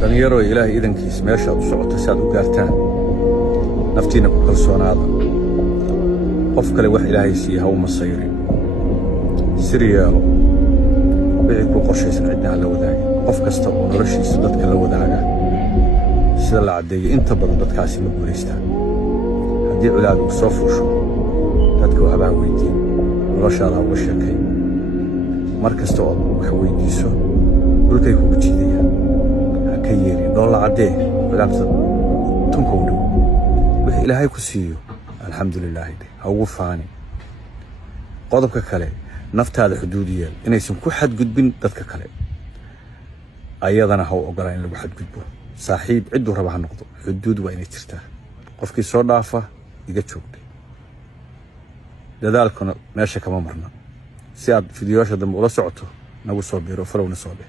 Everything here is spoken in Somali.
dhalinyaro ilaahay idankiis meesha u socoto si aad u gaartaan naftiina ku kalsoonaada qof kale wax ilaahay siiya ha u masayrin sir yeelo wixii ku qorshaysan cidna la wadaaga qof kasta oo noloshiisa dadka la wadaaga sida la cadeeyay inta badan dadkaasi ma guulaystaan haddii culaad uu soo fuusho dadka waxbaa weydiin noloshaada uga sheekay mar kasta oo wax weydiiso dhulkay kugu jiidayaan ha ka yeerin dhoolla cadee culaabta tunkow dhow wixii ilaahay ku siiyo alxamdulilaahi ha ugu faani qodobka kale naftaada xuduud yeel inaysan ku xadgudbin dadka kale ayadana ha u ogolaan in lagu xadgudbo saaxiib ciduu raba ha noqdo xuduud waa inay jirtaa qofkii soo dhaafa iga joogtay dadaalkuna meesha kama marna si aad fiidiyoosha dambe ula socoto nagu soo biiro farowna soo dheh